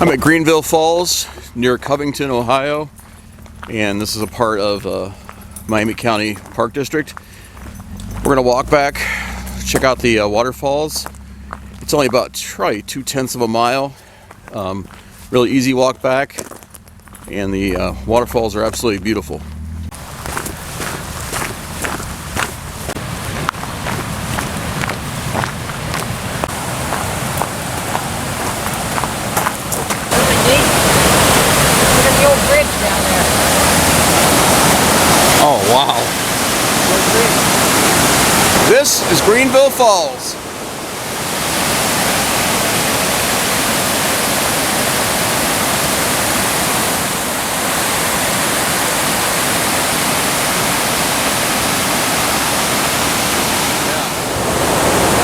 I'm at Greenville Falls near Covington, Ohio, and this is a part of Miami County Park District. We're gonna walk back, check out the waterfalls. It's only about probably 2/10 of a mile. Really easy walk back, and the waterfalls are absolutely beautiful. Oh wow. This is Greenville Falls.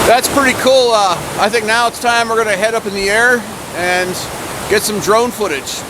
That's pretty cool. I think now it's time we're going to head up in the air and get some drone footage.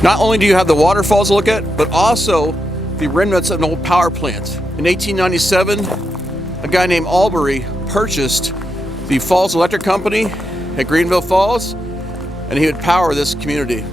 Not only do you have the waterfalls to look at, but also the remnants of an old power plant. In 1897, a guy named Albury purchased the Falls Electric Company at Greenville Falls, and he would power this community.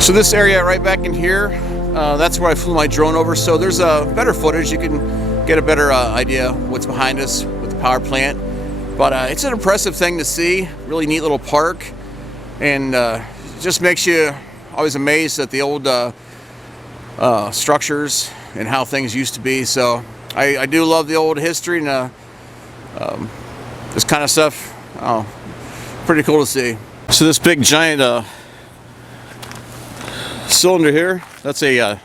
So this area right back in here, that's where I flew my drone over. So there's better footage. You can get a better idea what's behind us with the power plant. But it's an impressive thing to see. Really neat little park, and it just makes you always amazed at the old structures and how things used to be. So I do love the old history and this kind of stuff. Pretty cool to see. So this big giant cylinder here, that's a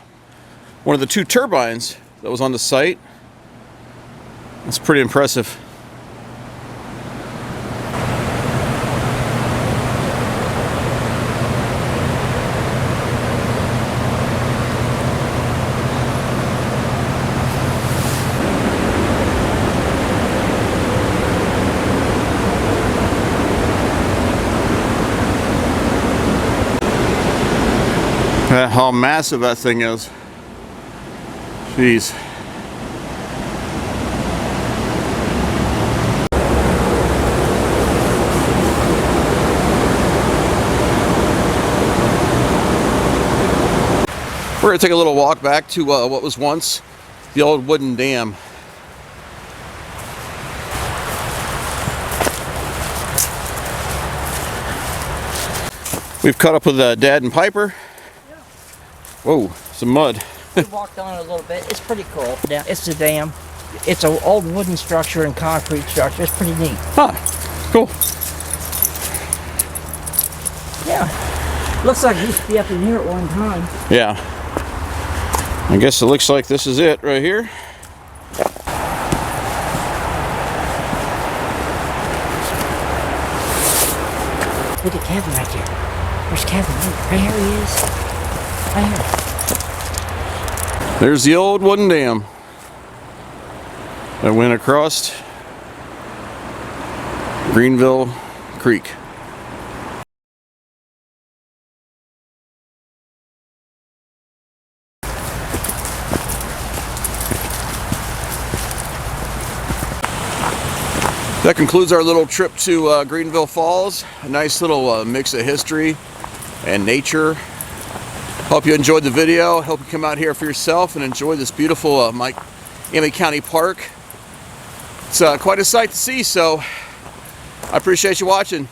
one of the 2 turbines that was on the site. It's pretty impressive. How massive that thing is. Jeez. We're going to take a little walk back to what was once the old wooden dam. We've caught up with Dad and Piper. Whoa, some mud. We walked on it a little bit. It's pretty cool. Yeah, it's the dam. It's an old wooden structure and concrete structure. It's pretty neat. Huh, cool. Yeah. Looks like it used to be up in here at one time. Yeah. I guess it looks like this is it right here. Look at Kevin right there. Where's Kevin? Right here he is. Right here. There's the old wooden dam that went across Greenville Creek. That concludes our little trip to Greenville Falls. A nice little mix of history and nature. Hope you enjoyed the video. Hope you come out here for yourself and enjoy this beautiful Miami County Park. It's quite a sight to see, so I appreciate you watching.